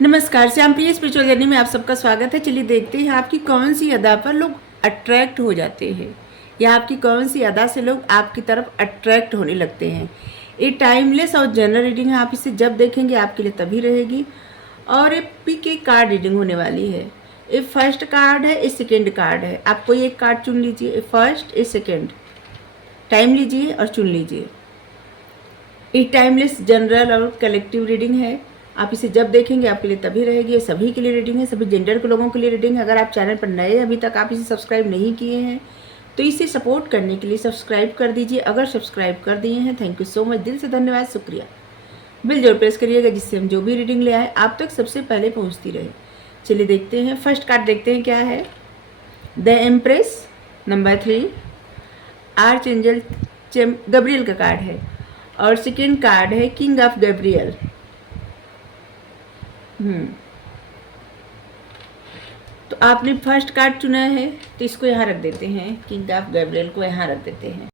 नमस्कार, श्याम प्रिय spiritual journey में आप सबका स्वागत है। चलिए देखते हैं आपकी कौन सी अदा पर लोग अट्रैक्ट हो जाते हैं, या आपकी कौन सी अदा से लोग आपकी तरफ अट्रैक्ट होने लगते हैं। ये टाइमलेस और जनरल रीडिंग है, आप इसे जब देखेंगे आपके लिए तभी रहेगी। और ये पिक एक कार्ड रीडिंग होने वाली है। ये फर्स्ट कार्ड है, ये सेकेंड कार्ड है। आप कोई एक कार्ड चुन लीजिए, ये फर्स्ट, ये सेकेंड। टाइम लीजिए और चुन लीजिए। ये टाइमलेस जनरल और कलेक्टिव रीडिंग है, आप इसे जब देखेंगे आपके लिए तभी रहेगी। ये सभी के लिए रीडिंग है, सभी जेंडर के लोगों के लिए रीडिंग है। अगर आप चैनल पर नए अभी तक आप इसे सब्सक्राइब नहीं किए हैं तो इसे सपोर्ट करने के लिए सब्सक्राइब कर दीजिए। अगर सब्सक्राइब कर दिए हैं, थैंक यू सो मच, दिल से धन्यवाद, शुक्रिया। बिल जरूर प्रेस करिएगा जिससे हम जो भी रीडिंग ले आए आप तक सबसे पहले पहुँचती रहे। चलिए देखते हैं, फर्स्ट कार्ड देखते हैं क्या है। The empress, number 3, arch angel Gabriel का कार्ड है। और सेकेंड कार्ड है किंग ऑफ गब्रियल। तो आपने फर्स्ट कार्ड चुना है तो इसको यहाँ रख देते हैं, किंग ऑफ गैब्रियल को यहाँ रख देते हैं।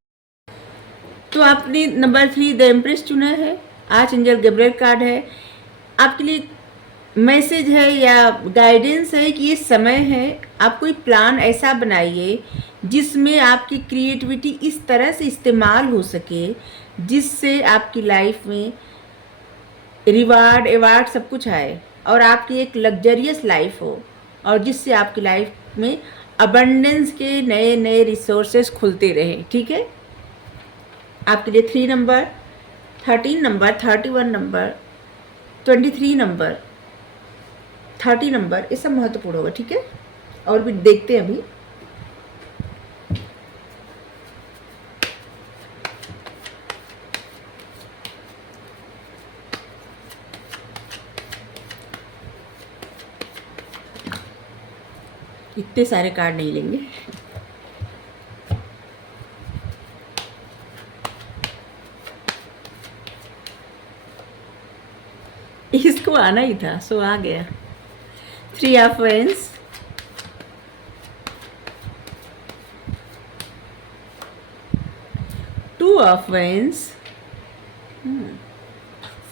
तो आपने नंबर 3 द एम्प्रेस चुना है, आर्च एंजल गैब्रियल कार्ड है। आपके लिए मैसेज है या गाइडेंस है कि ये समय है आप कोई प्लान ऐसा बनाइए जिसमें आपकी क्रिएटिविटी इस तरह से इस्तेमाल हो सके जिससे आपकी लाइफ में रिवार्ड एवार्ड सब कुछ आए और आपकी एक लग्जरियस लाइफ हो, और जिससे आपकी लाइफ में अबंडेंस के नए नए रिसोर्सेस खुलते रहे। ठीक है, आपके लिए 3 number, 13 number, 31 number, 23 number, 30 number, ये सब महत्वपूर्ण होगा। ठीक है, और भी देखते हैं अभी। इतने सारे कार्ड नहीं लेंगे। इसको आना ही था, सो आ गया। 3 of wands, 2 of wands,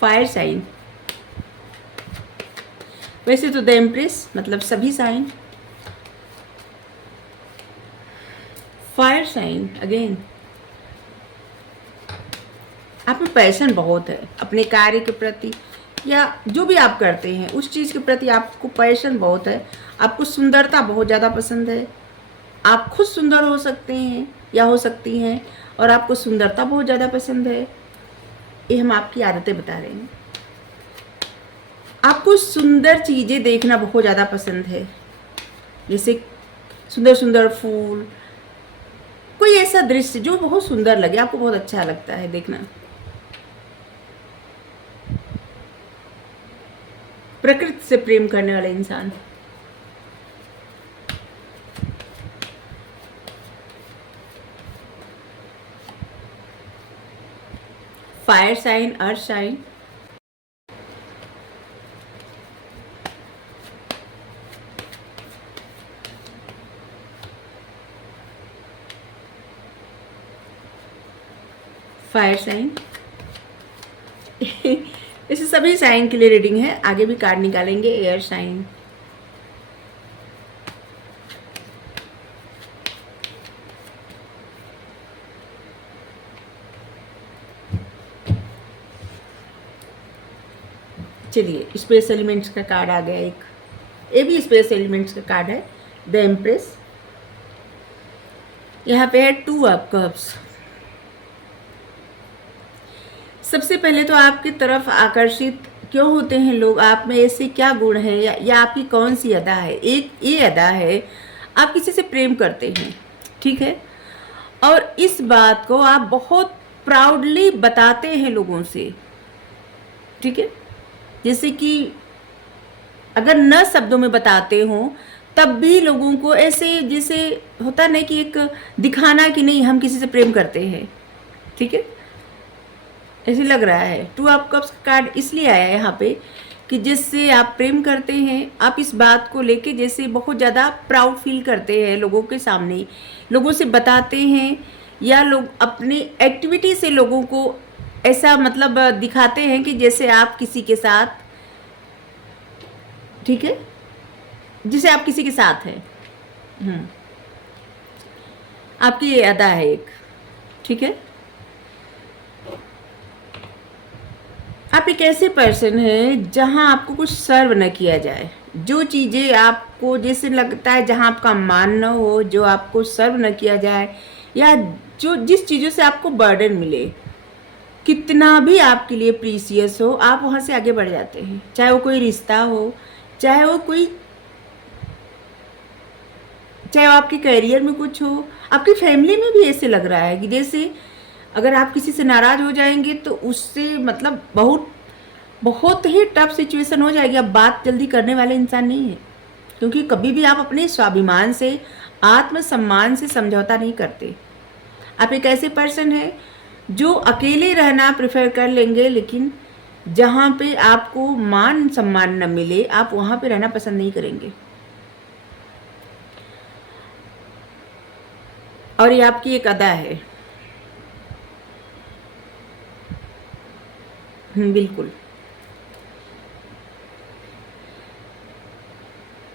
fire sign. वैसे तो द एम्प्रेस मतलब सभी साइन, फायर साइन अगेन। आप में पैशन बहुत है अपने कार्य के प्रति, या जो भी आप करते हैं उस चीज़ के प्रति आपको पैशन बहुत है। आपको सुंदरता बहुत ज़्यादा पसंद है। आप खुद सुंदर हो सकते हैं या हो सकती हैं, और आपको सुंदरता बहुत ज़्यादा पसंद है। ये हम आपकी आदतें बता रहे हैं। आपको सुंदर चीज़ें देखना बहुत ज़्यादा पसंद है, जैसे सुंदर सुंदर फूल, कोई ऐसा दृश्य जो बहुत सुंदर लगे, आपको बहुत अच्छा लगता है देखना। प्रकृति से प्रेम करने वाला इंसान। Fire sign, earth sign, fire sign. इसे सभी साइन के लिए रीडिंग है, आगे भी कार्ड निकालेंगे। एयर साइन, चलिए स्पेस एलिमेंट्स का कार्ड आ गया एक, ये भी स्पेस एलिमेंट्स का कार्ड है, द एम्प्रेस। यहाँ पे है 2 ऑफ कप्स। सबसे पहले तो आपकी तरफ आकर्षित क्यों होते हैं लोग, आप में ऐसे क्या गुण है, या आपकी कौन सी अदा है। एक ये अदा है, आप किसी से प्रेम करते हैं, ठीक है, और इस बात को आप बहुत प्राउडली बताते हैं लोगों से। ठीक है, जैसे कि अगर न शब्दों में बताते हो तब भी लोगों को ऐसे जैसे होता नहीं कि एक दिखाना कि नहीं हम किसी से प्रेम करते हैं। ठीक है, ऐसे लग रहा है। 2 ऑफ कप्स का कार्ड इसलिए आया है यहाँ पे कि जिससे आप प्रेम करते हैं, आप इस बात को लेके जैसे बहुत ज़्यादा प्राउड फील करते हैं, लोगों के सामने लोगों से बताते हैं, या लोग अपनी एक्टिविटी से लोगों को ऐसा मतलब दिखाते हैं कि जैसे आप किसी के साथ ठीक है, जिसे आप किसी के साथ हैं। आपकी ये अदा है एक, ठीक है। आप एक ऐसे पर्सन हैं जहां आपको कुछ सर्व न किया जाए, जो चीज़ें आपको जैसे लगता है जहां आपका मान न हो, जो आपको सर्व न किया जाए, या जो जिस चीज़ों से आपको बर्डन मिले, कितना भी आपके लिए प्रीसियस हो, आप वहाँ से आगे बढ़ जाते हैं। चाहे वो कोई रिश्ता हो, चाहे वो आपके करियर में कुछ हो, आपकी फैमिली में भी ऐसे लग रहा है कि जैसे अगर आप किसी से नाराज़ हो जाएंगे तो उससे मतलब बहुत बहुत ही टफ सिचुएशन हो जाएगी। आप बात जल्दी करने वाले इंसान नहीं है, क्योंकि कभी भी आप अपने स्वाभिमान से, आत्मसम्मान से समझौता नहीं करते। आप एक ऐसे पर्सन हैं जो अकेले रहना प्रेफर कर लेंगे, लेकिन जहाँ पे आपको मान सम्मान न मिले, आप वहाँ पे रहना पसंद नहीं करेंगे। और ये आपकी एक अदा है। बिल्कुल।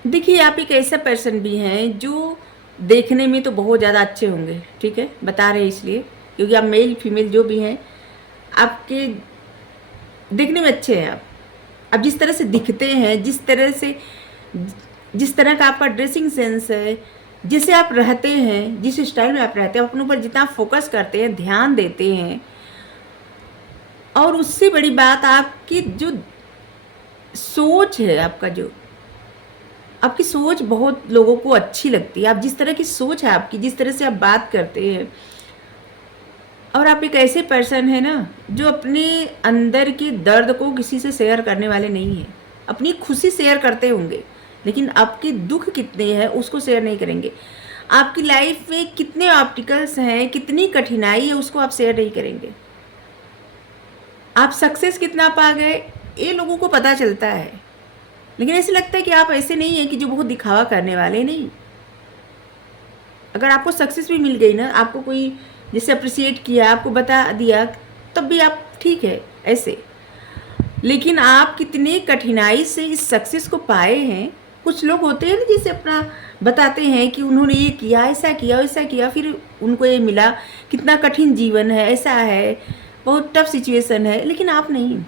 देखिए, आप एक ऐसा पर्सन भी हैं जो देखने में तो बहुत ज़्यादा अच्छे होंगे, ठीक है, बता रहे हैं इसलिए क्योंकि आप मेल फीमेल जो भी हैं, आपके देखने में अच्छे हैं। आप जिस तरह से दिखते हैं, जिस तरह का आपका ड्रेसिंग सेंस है, जिसे आप रहते हैं, जिस स्टाइल में आप रहते हैं, अपने ऊपर जितना फोकस करते हैं, ध्यान देते हैं, और उससे बड़ी बात आपकी जो सोच है, आपकी सोच बहुत लोगों को अच्छी लगती है। आप जिस तरह की सोच है आपकी, जिस तरह से आप बात करते हैं, और आप एक ऐसे पर्सन है ना जो अपने अंदर के दर्द को किसी से शेयर करने वाले नहीं है। अपनी खुशी शेयर करते होंगे, लेकिन आपके दुख कितने हैं उसको शेयर नहीं करेंगे। आपकी लाइफ में कितने ऑब्स्टिकल्स हैं, कितनी कठिनाई है, उसको आप शेयर नहीं करेंगे। आप सक्सेस कितना पा गए, ये लोगों को पता चलता है, लेकिन ऐसे लगता है कि आप ऐसे नहीं है कि जो बहुत दिखावा करने वाले नहीं। अगर आपको सक्सेस भी मिल गई ना, आपको कोई जैसे अप्रिशिएट किया, आपको बता दिया, तब भी आप ठीक है ऐसे। लेकिन आप कितने कठिनाई से इस सक्सेस को पाए हैं। कुछ लोग होते हैं ना जिसे अपना बताते हैं कि उन्होंने ये किया, ऐसा किया, वैसा किया, फिर उनको ये मिला, कितना कठिन जीवन है, ऐसा है, बहुत टफ सिचुएशन है। लेकिन आप नहीं,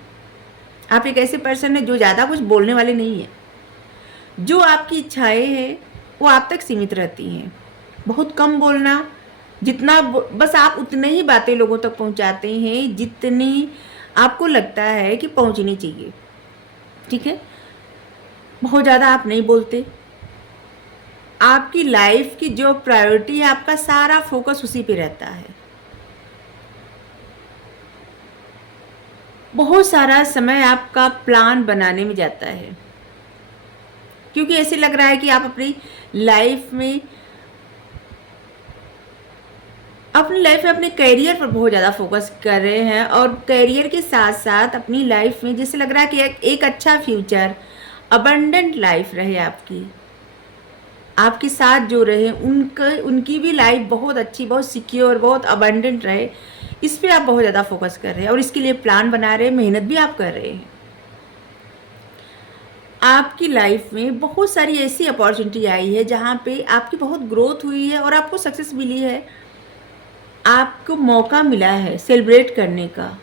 आप एक ऐसे पर्सन है जो ज़्यादा कुछ बोलने वाले नहीं हैं। जो आपकी इच्छाएं हैं वो आप तक सीमित रहती हैं। बहुत कम बोलना, जितना बस आप उतने ही बातें लोगों तक पहुंचाते हैं जितनी आपको लगता है कि पहुंचनी चाहिए, ठीक है। बहुत ज़्यादा आप नहीं बोलते। आपकी लाइफ की जो प्रायोरिटी है, आपका सारा फोकस उसी पे रहता है। बहुत सारा समय आपका प्लान बनाने में जाता है, क्योंकि ऐसे लग रहा है कि आप अपनी लाइफ में अपने करियर पर बहुत ज़्यादा फोकस कर रहे हैं, और करियर के साथ साथ अपनी लाइफ में जैसे लग रहा है कि एक अच्छा फ्यूचर, अबंडेंट लाइफ रहे आपके साथ जो रहे उनकी भी लाइफ बहुत अच्छी, बहुत सिक्योर, बहुत अबंडेंट रहे। इस पर आप बहुत ज़्यादा फोकस कर रहे हैं और इसके लिए प्लान बना रहे हैं, मेहनत भी आप कर रहे हैं। आपकी लाइफ में बहुत सारी ऐसी अपॉर्चुनिटी आई है जहाँ पे आपकी बहुत ग्रोथ हुई है और आपको सक्सेस मिली है, आपको मौका मिला है सेलिब्रेट करने का,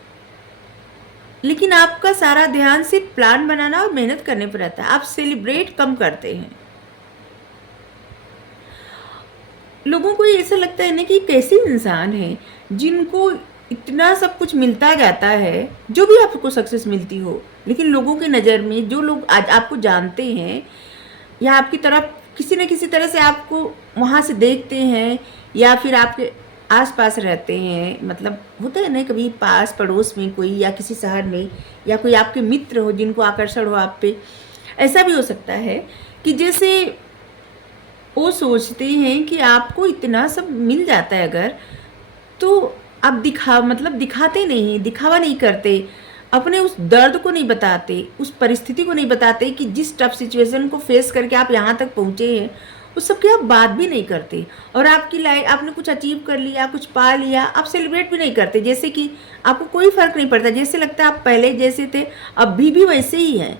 लेकिन आपका सारा ध्यान सिर्फ प्लान बनाना और मेहनत करने पर रहता है। आप सेलिब्रेट कम करते हैं। लोगों को ऐसा लगता है ना कि कैसे इंसान है जिनको इतना सब कुछ मिलता जाता है, जो भी आपको सक्सेस मिलती हो, लेकिन लोगों की नज़र में जो लोग आज आपको जानते हैं या आपकी तरफ किसी न किसी तरह से आपको वहाँ से देखते हैं या फिर आपके आसपास रहते हैं, मतलब होता है ना कभी पास पड़ोस में कोई या किसी शहर में या कोई आपके मित्र हो जिनको आकर्षण हो आप पे, ऐसा भी हो सकता है कि जैसे वो सोचते हैं कि आपको इतना सब मिल जाता है अगर, तो आप दिखाते नहीं, दिखावा नहीं करते, अपने उस दर्द को नहीं बताते, उस परिस्थिति को नहीं बताते कि जिस टफ सिचुएशन को फेस करके आप यहाँ तक पहुँचे हैं, उस सब की आप बात भी नहीं करते। और आपकी लाइफ, आपने कुछ अचीव कर लिया, कुछ पा लिया, आप सेलिब्रेट भी नहीं करते, जैसे कि आपको कोई फ़र्क नहीं पड़ता, जैसे लगता है आप पहले जैसे थे अभी भी वैसे ही हैं।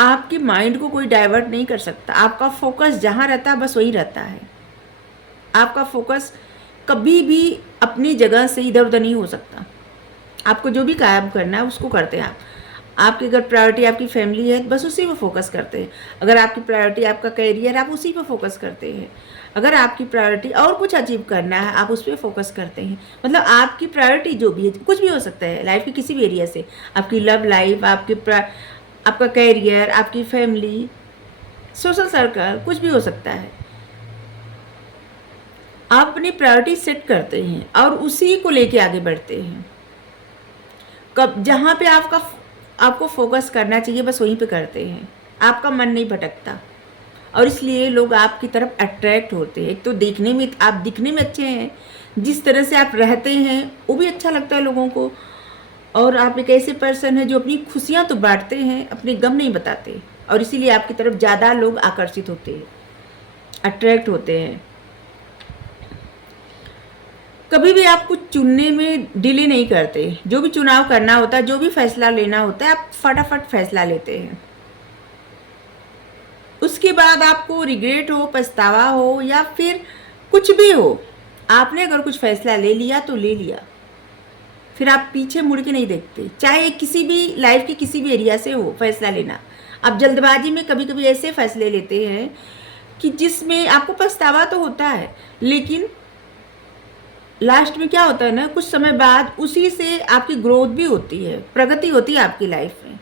आपके माइंड को कोई डाइवर्ट नहीं कर सकता। आपका फोकस जहाँ रहता है बस वही रहता है। आपका फोकस कभी भी अपनी जगह से इधर उधर नहीं हो सकता। आपको जो भी काम करना है उसको करते हैं आप। आपकी अगर प्रायोरिटी आपकी फैमिली है बस उसी पर फोकस करते हैं। अगर आपकी प्रायोरिटी आपका करियर आप उसी पर फोकस करते हैं। अगर आपकी प्रायोरिटी और कुछ अचीव करना है आप उस पर फोकस करते हैं। मतलब आपकी प्रायोरिटी जो भी है, कुछ भी हो सकता है लाइफ के किसी भी एरिया से, आपकी लव लाइफ, आपका करियर, आपकी फैमिली, सोशल सर्कल, कुछ भी हो सकता है। आप अपनी प्रायोरिटी सेट करते हैं और उसी को लेके आगे बढ़ते हैं। कब जहाँ पे आपको फोकस करना चाहिए बस वहीं पे करते हैं। आपका मन नहीं भटकता और इसलिए लोग आपकी तरफ अट्रैक्ट होते हैं। एक तो देखने में आप दिखने में अच्छे हैं, जिस तरह से आप रहते हैं वो भी अच्छा लगता है लोगों को, और आप एक ऐसे पर्सन हैं जो अपनी खुशियाँ तो बांटते हैं, अपने गम नहीं बताते, और इसीलिए आपकी तरफ ज़्यादा लोग आकर्षित होते हैं, अट्रैक्ट होते हैं। कभी भी आप कुछ चुनने में डिले नहीं करते। जो भी चुनाव करना होता है, जो भी फैसला लेना होता है, आप फटाफट फैसला लेते हैं। उसके बाद आपको रिग्रेट हो, पछतावा हो या फिर कुछ भी हो, आपने अगर कुछ फैसला ले लिया तो ले लिया, फिर आप पीछे मुड़ के नहीं देखते। चाहे किसी भी लाइफ के किसी भी एरिया से हो फैसला लेना। आप जल्दबाजी में कभी कभी ऐसे फैसले लेते हैं कि जिसमें आपको पछतावा तो होता है, लेकिन लास्ट में क्या होता है ना, कुछ समय बाद उसी से आपकी ग्रोथ भी होती है, प्रगति होती है आपकी लाइफ में।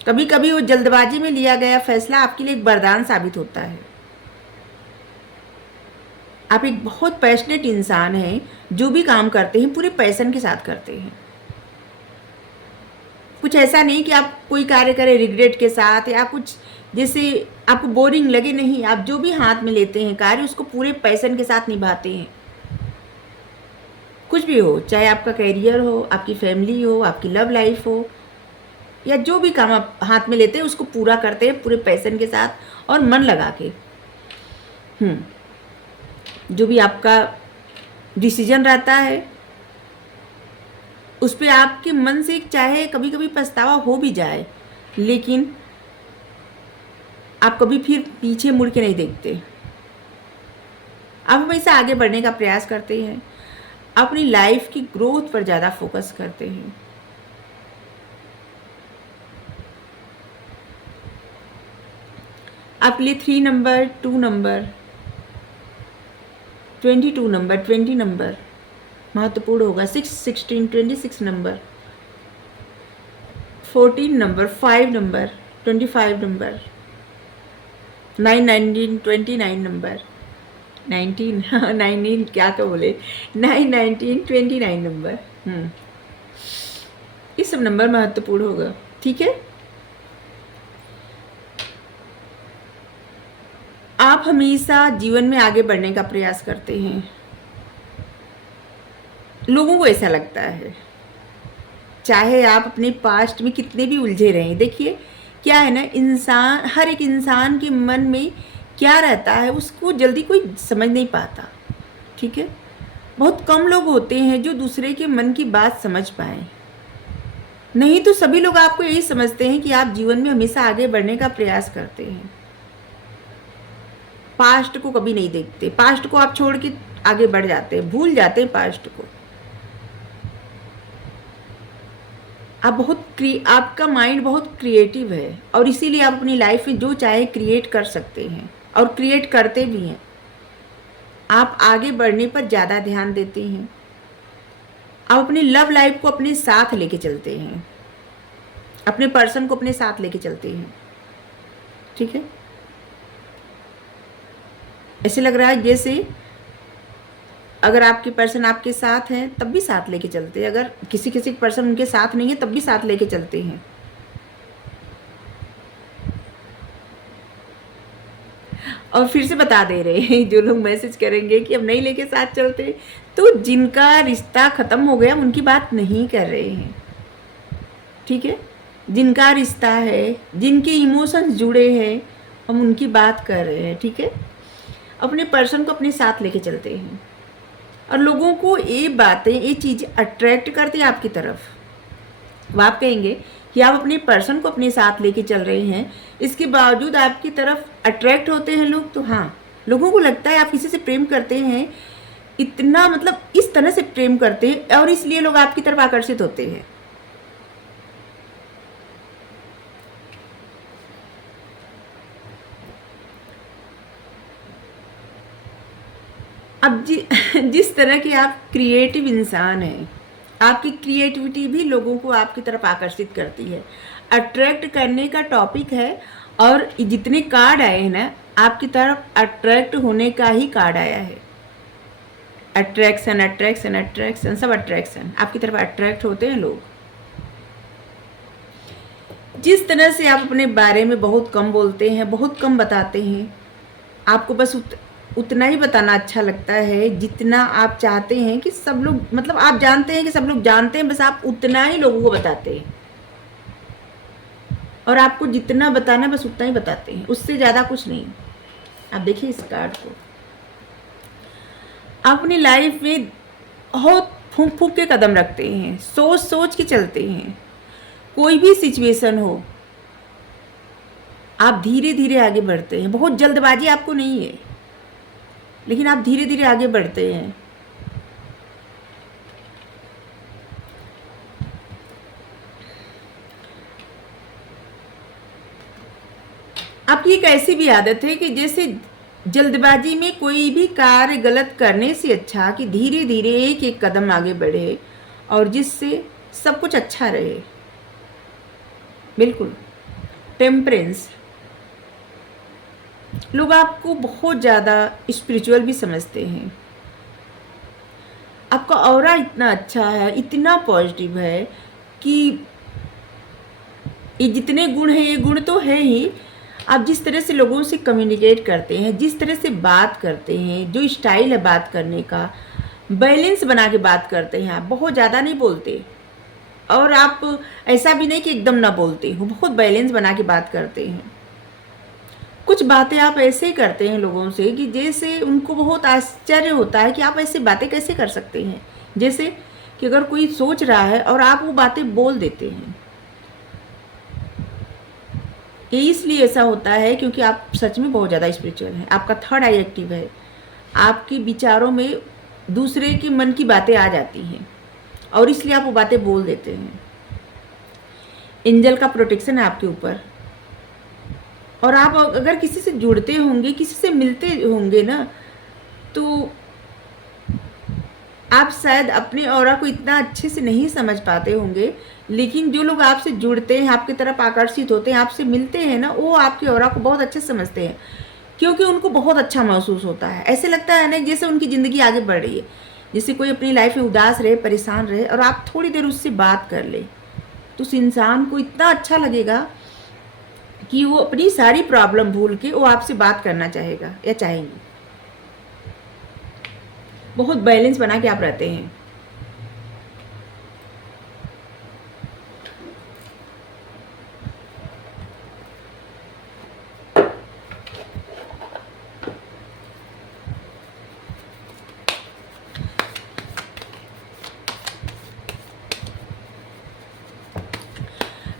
कभी कभी वो जल्दबाजी में लिया गया फैसला आपके लिए एक वरदान साबित होता है। आप एक बहुत पैशनेट इंसान हैं, जो भी काम करते हैं पूरे पैशन के साथ करते हैं। कुछ ऐसा नहीं कि आप कोई कार्य करें रिग्रेट के साथ या कुछ जैसे आपको बोरिंग लगे, नहीं। आप जो भी हाथ में लेते हैं कार्य उसको पूरे पैशन के साथ निभाते हैं। कुछ भी हो, चाहे आपका करियर हो, आपकी फैमिली हो, आपकी लव लाइफ हो, या जो भी काम आप हाथ में लेते हैं उसको पूरा करते हैं पूरे पैशन के साथ और मन लगा के। जो भी आपका डिसीजन रहता है उस पर आपके मन से चाहे कभी कभी पछतावा हो भी जाए, लेकिन आप कभी फिर पीछे मुड़ के नहीं देखते। आप हमेशा आगे बढ़ने का प्रयास करते हैं, अपनी लाइफ की ग्रोथ पर ज़्यादा फोकस करते हैं। आपके लिए 3 नंबर, 2 नंबर, 22 नंबर, 20 नंबर महत्वपूर्ण होगा। 6, 16, 26 number, 14 number, 5 number, 25 number, 9, 19, 29 number, 19 क्या तो बोले 9, 19, 29 नंबर। ये सब नंबर महत्वपूर्ण होगा, ठीक है। आप हमेशा जीवन में आगे बढ़ने का प्रयास करते हैं। लोगों को ऐसा लगता है, चाहे आप अपने पास्ट में कितने भी उलझे रहें। देखिए क्या है ना, इंसान, हर एक इंसान के मन में क्या रहता है उसको जल्दी कोई समझ नहीं पाता, ठीक है। बहुत कम लोग होते हैं जो दूसरे के मन की बात समझ पाए, नहीं तो सभी लोग आपको यही समझते हैं कि आप जीवन में हमेशा आगे बढ़ने का प्रयास करते हैं। पास्ट को कभी नहीं देखते, पास्ट को आप छोड़ के आगे बढ़ जाते हैं, भूल जाते हैं पास्ट को। आपका माइंड बहुत क्रिएटिव है और इसीलिए आप अपनी लाइफ में जो चाहे क्रिएट कर सकते हैं और क्रिएट करते भी हैं। आप आगे बढ़ने पर ज़्यादा ध्यान देते हैं। आप अपनी लव लाइफ को अपने साथ लेके चलते हैं, अपने पर्सन को अपने साथ लेके चलते हैं, ठीक है। ऐसे लग रहा है जैसे अगर आपके पर्सन आपके साथ हैं तब भी साथ लेके चलते हैं, अगर किसी पर्सन उनके साथ नहीं है तब भी साथ लेके चलते हैं। और फिर से बता दे रहे हैं जो लोग मैसेज करेंगे कि हम नहीं लेके साथ चलते, तो जिनका रिश्ता ख़त्म हो गया उनकी बात नहीं कर रहे हैं, ठीक है। जिनका रिश्ता है, जिनके इमोशंस जुड़े हैं, हम उनकी बात कर रहे हैं, ठीक है। अपने पर्सन को अपने साथ लेके चलते हैं और लोगों को ये बातें, ये चीज़ अट्रैक्ट करती है आपकी तरफ। वो आप कहेंगे कि आप अपने पर्सन को अपने साथ लेके चल रहे हैं, इसके बावजूद आपकी तरफ अट्रैक्ट होते हैं लोग। तो हाँ, लोगों को लगता है आप किसी से प्रेम करते हैं, इतना मतलब इस तरह से प्रेम करते हैं, और इसलिए लोग आपकी तरफ आकर्षित होते हैं। अब जिस तरह के आप क्रिएटिव इंसान हैं, आपकी क्रिएटिविटी भी लोगों को आपकी तरफ आकर्षित करती है। अट्रैक्ट करने का टॉपिक है, और जितने कार्ड आए हैं ना, आपकी तरफ अट्रैक्ट होने का ही कार्ड आया है। अट्रैक्शन अट्रैक्शन अट्रैक्शन, सब अट्रैक्शन, आपकी तरफ अट्रैक्ट होते हैं लोग। जिस तरह से आप अपने बारे में बहुत कम बोलते हैं, बहुत कम बताते हैं, आपको बस उतना ही बताना अच्छा लगता है जितना आप चाहते हैं कि सब लोग, मतलब आप जानते हैं कि सब लोग जानते हैं, बस आप उतना ही लोगों को बताते हैं, और आपको जितना बताना है बस उतना ही बताते हैं, उससे ज़्यादा कुछ नहीं। आप देखिए इस कार्ड को, अपनी लाइफ में बहुत फूंक फूंक के कदम रखते हैं, सोच सोच के चलते हैं। कोई भी सिचुएशन हो, आप धीरे धीरे आगे बढ़ते हैं। बहुत जल्दबाजी आपको नहीं है, लेकिन आप धीरे धीरे आगे बढ़ते हैं। आपकी एक ऐसी भी आदत है कि जैसे जल्दबाजी में कोई भी कार्य गलत करने से अच्छा कि धीरे धीरे एक एक कदम आगे बढ़े, और जिससे सब कुछ अच्छा रहे। बिल्कुल टेम्परेंस, लोग आपको बहुत ज़्यादा स्पिरिचुअल भी समझते हैं। आपका ऑरा इतना अच्छा है, इतना पॉजिटिव है कि ये जितने गुण हैं, ये गुण तो है ही। आप जिस तरह से लोगों से कम्युनिकेट करते हैं, जिस तरह से बात करते हैं, जो स्टाइल है बात करने का, बैलेंस बना के बात करते हैं। आप बहुत ज़्यादा नहीं बोलते, और आप ऐसा भी नहीं कि एकदम ना बोलते हो, बहुत बैलेंस बना के बात करते हैं। कुछ बातें आप ऐसे ही करते हैं लोगों से कि जैसे उनको बहुत आश्चर्य होता है कि आप ऐसे बातें कैसे कर सकते हैं। जैसे कि अगर कोई सोच रहा है और आप वो बातें बोल देते हैं। ये इसलिए ऐसा होता है क्योंकि आप सच में बहुत ज़्यादा स्पिरिचुअल हैं। आपका थर्ड आई एक्टिव है, आपके विचारों में दूसरे के मन की बातें आ जाती हैं, और इसलिए आप वो बातें बोल देते हैं। एंजल का प्रोटेक्शन है आपके ऊपर, और आप अगर किसी से जुड़ते होंगे, किसी से मिलते होंगे ना, तो आप शायद अपने ऑरा को इतना अच्छे से नहीं समझ पाते होंगे, लेकिन जो लोग आपसे जुड़ते हैं, आपकी तरफ आकर्षित होते हैं, आपसे मिलते हैं ना, वो आपके ऑरा को बहुत अच्छे से समझते हैं, क्योंकि उनको बहुत अच्छा महसूस होता है। ऐसे लगता है ना जैसे उनकी ज़िंदगी आगे बढ़ रही है। जैसे कोई अपनी लाइफ में उदास रहे, परेशान रहे, और आप थोड़ी देर उससे बात कर ले, तो उस इंसान को इतना अच्छा लगेगा कि वो अपनी सारी प्रॉब्लम भूल के वो आपसे बात करना चाहेगा या चाहेंगी। बहुत बैलेंस बना के आप रहते हैं।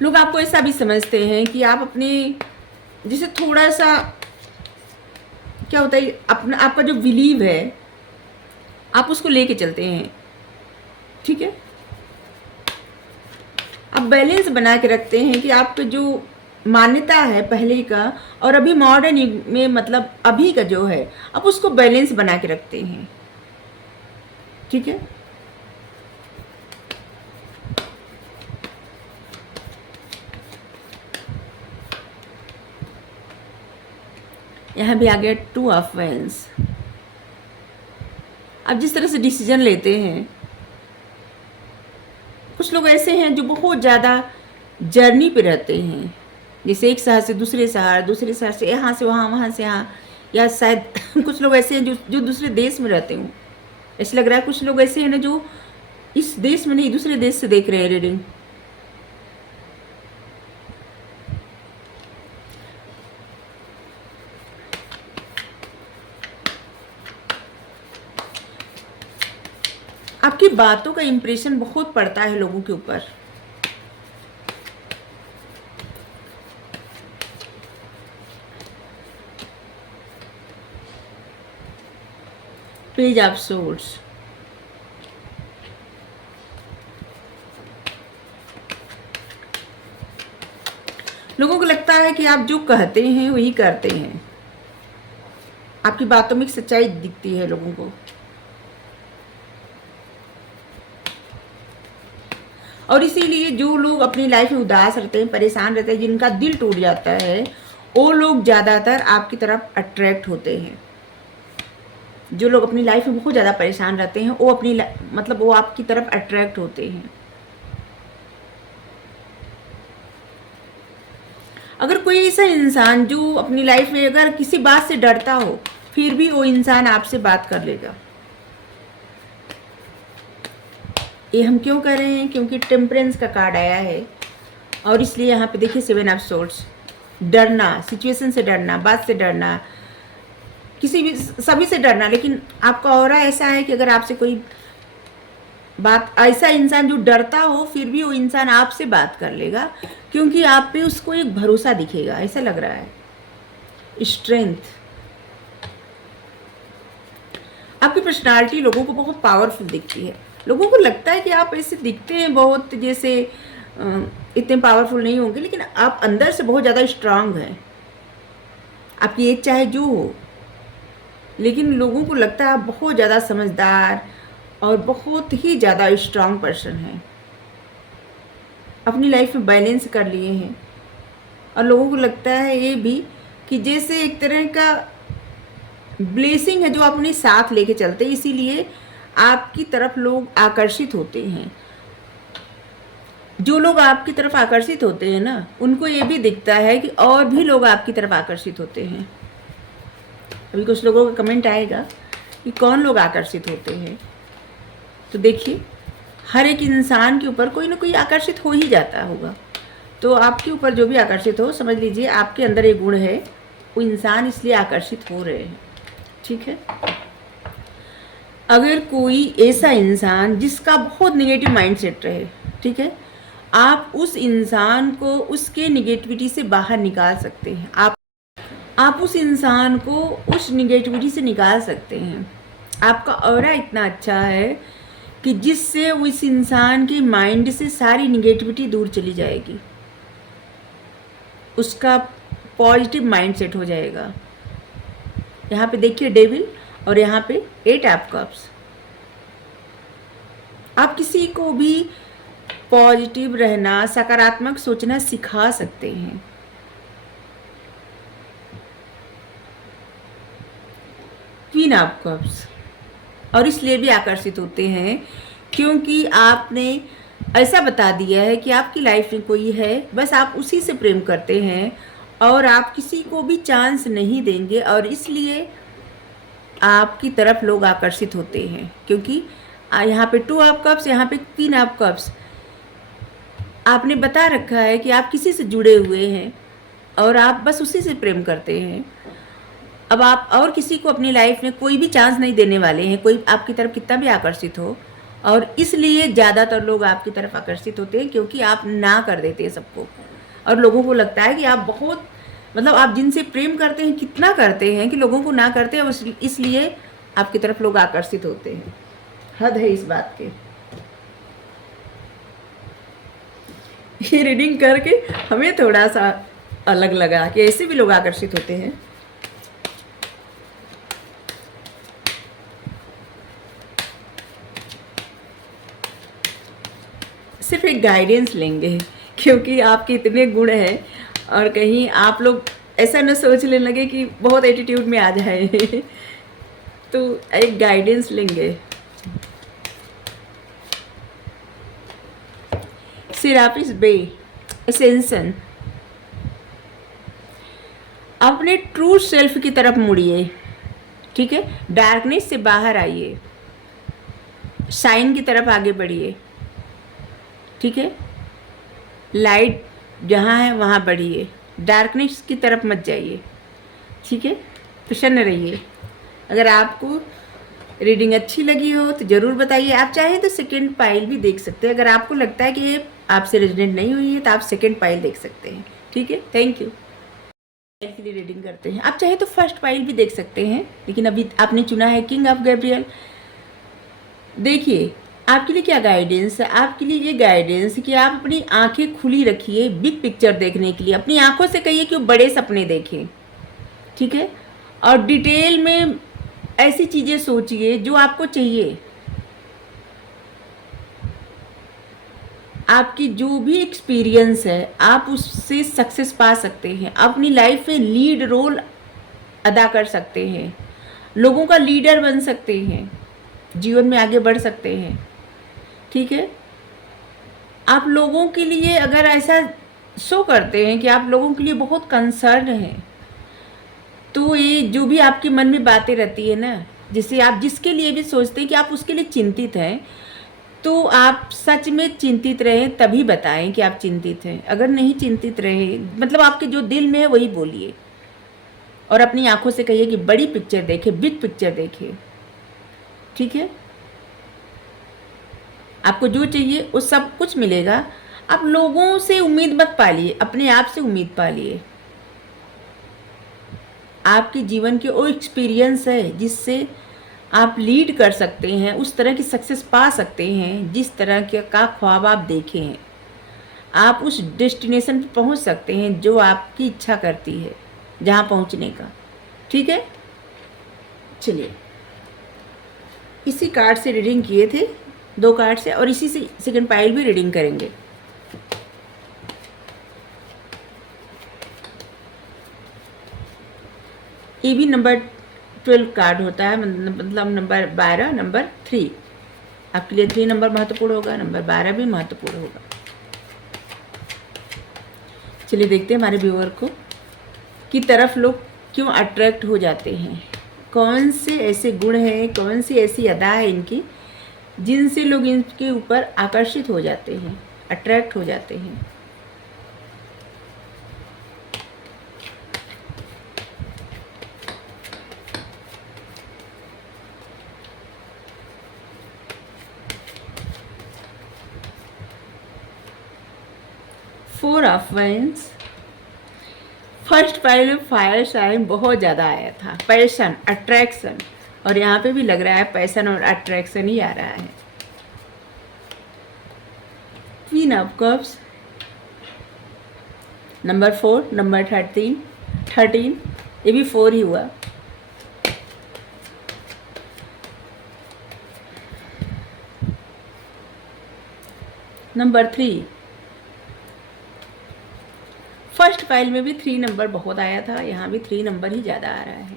लोग आपको ऐसा भी समझते हैं कि आप अपने, जैसे थोड़ा सा क्या होता है, अपना आपका जो बिलीव है आप उसको लेके चलते हैं, ठीक है। आप बैलेंस बना के रखते हैं कि आपका जो मान्यता है पहले का और अभी मॉडर्न युग में, मतलब अभी का जो है, आप उसको बैलेंस बना के रखते हैं, ठीक है। यहाँ भी आ गया टू ऑफ वेंस। आप जिस तरह से डिसीजन लेते हैं, कुछ लोग ऐसे हैं जो बहुत ज़्यादा जर्नी पे रहते हैं, जैसे एक शहर से दूसरे शहर, दूसरे शहर से यहाँ से वहाँ, वहाँ से यहाँ, या शायद कुछ लोग ऐसे हैं जो दूसरे देश में रहते हों। ऐसे लग रहा है कुछ लोग ऐसे हैं ना जो इस देश में नहीं, दूसरे देश से देख रहे हैं रीडिंग। आपकी बातों का इम्प्रेशन बहुत पड़ता है लोगों के ऊपर। Page of source. लोगों को लगता है कि आप जो कहते हैं वही करते हैं, आपकी बातों में एक सच्चाई दिखती है लोगों को। और इसीलिए जो लोग अपनी लाइफ में उदास रहते हैं, परेशान रहते हैं, जिनका दिल टूट जाता है, वो लोग ज़्यादातर आपकी तरफ अट्रैक्ट होते हैं। जो लोग अपनी लाइफ में बहुत ज़्यादा परेशान रहते हैं, वो अपनी मतलब वो आपकी तरफ अट्रैक्ट होते हैं। अगर कोई ऐसा इंसान जो अपनी लाइफ में अगर किसी बात से डरता हो, फिर भी वो इंसान आपसे बात कर लेगा। ये हम क्यों कर रहे हैं? क्योंकि टेम्परेंस का कार्ड आया है, और इसलिए यहाँ पे देखिए 7 ऑफ सोर्ड्स। डरना, सिचुएशन से डरना, बात से डरना, किसी भी सभी से डरना, लेकिन आपका ऑरा ऐसा है कि अगर आपसे कोई बात, ऐसा इंसान जो डरता हो फिर भी वो इंसान आपसे बात कर लेगा, क्योंकि आप पे उसको एक भरोसा दिखेगा, ऐसा लग रहा है, स्ट्रेंथ। आपकी पर्सनालिटी लोगों को बहुत पावरफुल दिखती है। लोगों को लगता है कि आप ऐसे दिखते हैं बहुत, जैसे इतने पावरफुल नहीं होंगे, लेकिन आप अंदर से बहुत ज़्यादा स्ट्रांग हैं। आपकी एज चाहे जो हो, लेकिन लोगों को लगता है आप बहुत ज़्यादा समझदार और बहुत ही ज़्यादा स्ट्रांग पर्सन हैं। अपनी लाइफ में बैलेंस कर लिए हैं, और लोगों को लगता है ये भी कि जैसे एक तरह का ब्लेसिंग है जो अपने साथ लेके चलते हैं, इसीलिए आपकी तरफ लोग आकर्षित होते हैं। जो लोग आपकी तरफ आकर्षित होते हैं ना, उनको ये भी दिखता है कि और भी लोग आपकी तरफ आकर्षित होते हैं। अभी कुछ लोगों का कमेंट आएगा कि कौन लोग आकर्षित होते हैं, तो देखिए हर एक इंसान के ऊपर कोई ना कोई आकर्षित हो ही जाता होगा। तो आपके ऊपर जो भी आकर्षित हो, समझ लीजिए आपके अंदर एक गुण है, वो इंसान इसलिए आकर्षित हो रहे हैं। ठीक है। अगर कोई ऐसा इंसान जिसका बहुत निगेटिव माइंडसेट रहे, ठीक है, आप उस इंसान को उसके निगेटिविटी से बाहर निकाल सकते हैं। आप उस इंसान को उस निगेटिविटी से निकाल सकते हैं। आपका ऑरा इतना अच्छा है कि जिससे उस इंसान के माइंड से सारी निगेटिविटी दूर चली जाएगी, उसका पॉजिटिव माइंडसेट हो जाएगा। यहाँ पे देखिए डेविल, और यहाँ पे 8 ऑफ कप्स। आप किसी को भी पॉजिटिव रहना, सकारात्मक सोचना सिखा सकते हैं। क्वीन ऑफ कप्स, और इसलिए भी आकर्षित होते हैं क्योंकि आपने ऐसा बता दिया है कि आपकी लाइफ में कोई है, बस आप उसी से प्रेम करते हैं और आप किसी को भी चांस नहीं देंगे, और इसलिए आपकी तरफ लोग आकर्षित होते हैं। क्योंकि यहाँ पे 2 ऑफ कप्स, यहाँ पे 3 ऑफ कप्स। आपने बता रखा है कि आप किसी से जुड़े हुए हैं और आप बस उसी से प्रेम करते हैं। अब आप और किसी को अपनी लाइफ में कोई भी चांस नहीं देने वाले हैं, कोई आपकी तरफ कितना भी आकर्षित हो, और इसलिए ज़्यादातर लोग आपकी तरफ आकर्षित होते हैं क्योंकि आप ना कर देते हैं सबको। और लोगों को लगता है कि आप बहुत, मतलब आप जिनसे प्रेम करते हैं कितना करते हैं कि लोगों को ना करते हैं, इसलिए आपकी तरफ लोग आकर्षित होते हैं। हद है इस बात के। ये रीडिंग करके हमें थोड़ा सा अलग लगा कि ऐसे भी लोग आकर्षित होते हैं। सिर्फ एक गाइडेंस लेंगे क्योंकि आपके इतने गुण हैं, और कहीं आप लोग ऐसा न सोचने लगे कि बहुत एटीट्यूड में आ जाए तो एक गाइडेंस लेंगे। सेरापिस बे एसेंशन, अपने ट्रू सेल्फ की तरफ मुड़िए। ठीक है, डार्कनेस से बाहर आइए, शाइन की तरफ आगे बढ़िए। ठीक है, लाइट जहाँ है वहाँ बढ़िए, डार्कनेस की तरफ मत जाइए। ठीक है, प्रसन्न रहिए। अगर आपको रीडिंग अच्छी लगी हो तो ज़रूर बताइए। आप चाहें तो सेकंड पाइल भी देख सकते हैं। अगर आपको लगता है कि ये आपसे रेजोनेट नहीं हुई है तो आप सेकंड पाइल देख सकते हैं। ठीक है, थैंक यू। पाइल के लिए रीडिंग करते हैं। आप चाहे तो फर्स्ट पाइल भी देख सकते हैं, लेकिन अभी आपने चुना है किंग ऑफ गैब्रियल। देखिए आपके लिए क्या गाइडेंस है। आपके लिए ये गाइडेंस कि आप अपनी आंखें खुली रखिए बिग पिक्चर देखने के लिए। अपनी आंखों से कहिए कि वो बड़े सपने देखें, ठीक है। और डिटेल में ऐसी चीज़ें सोचिए जो आपको चाहिए। आपकी जो भी एक्सपीरियंस है आप उससे सक्सेस पा सकते हैं। अपनी लाइफ में लीड रोल अदा कर सकते हैं, लोगों का लीडर बन सकते हैं, जीवन में आगे बढ़ सकते हैं, ठीक है। आप लोगों के लिए अगर ऐसा शो करते हैं कि आप लोगों के लिए बहुत कंसर्न हैं, तो ये जो भी आपके मन में बातें रहती है ना, जिसे आप जिसके लिए भी सोचते हैं कि आप उसके लिए चिंतित हैं, तो आप सच में चिंतित रहें तभी बताएं कि आप चिंतित हैं। अगर नहीं चिंतित रहे, मतलब आपके जो दिल में है वही बोलिए और अपनी आंखों से कहिए कि बड़ी पिक्चर देखे, बिग पिक्चर देखे, ठीक है। आपको जो चाहिए वो सब कुछ मिलेगा। आप लोगों से उम्मीद मत पालिए, अपने आप से उम्मीद पालिए। आपके जीवन के वो एक्सपीरियंस है जिससे आप लीड कर सकते हैं, उस तरह की सक्सेस पा सकते हैं जिस तरह के का ख्वाब आप देखे हैं। आप उस डेस्टिनेशन पर पहुंच सकते हैं जो आपकी इच्छा करती है जहां पहुंचने का, ठीक है। चलिए, इसी कार्ड से रीडिंग किए थे, 2 कार्ड से, और इसी से सेकंड पाइल भी रीडिंग करेंगे। ये भी नंबर 12 कार्ड होता है, मतलब नंबर 12, नंबर 3। आपके लिए 3 नंबर महत्वपूर्ण होगा, नंबर 12 भी महत्वपूर्ण होगा। चलिए देखते हैं हमारे व्यूअर को की तरफ लोग क्यों अट्रैक्ट हो जाते हैं। कौन से ऐसे गुण हैं, कौन सी ऐसी अदा है इनकी जिनसे लोग इनके ऊपर आकर्षित हो जाते हैं, अट्रैक्ट हो जाते हैं। Four of wands. First pile में फायर साइन बहुत ज़्यादा आया था, पैशन, अट्रैक्शन, और यहाँ पे भी लग रहा है पैशन और अट्रैक्शन ही आ रहा है। Queen of cups, number 4, number 13, ये भी 4 ही हुआ। नंबर 3, फर्स्ट फाइल में भी 3 नंबर बहुत आया था, यहाँ भी 3 नंबर ही ज़्यादा आ रहा है।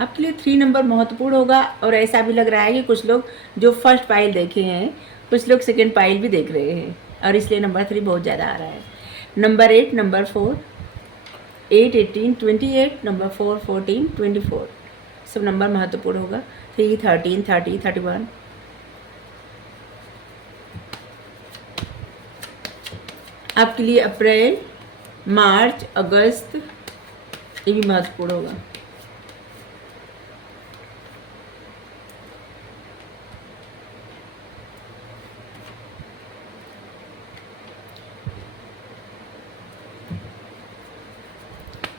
आपके लिए 3 नंबर महत्वपूर्ण होगा। और ऐसा भी लग रहा है कि कुछ लोग जो फर्स्ट फाइल देखे हैं, कुछ लोग सेकंड फाइल भी देख रहे हैं, और इसलिए नंबर 3 बहुत ज़्यादा आ रहा है। नंबर 8, नंबर 4, 8, 18, 28, नंबर 4, 14, 24, सब नंबर महत्वपूर्ण होगा। 3, 13, 30, 31। आपके लिए अप्रैल, मार्च, अगस्त, ये भी महत्वपूर्ण होगा।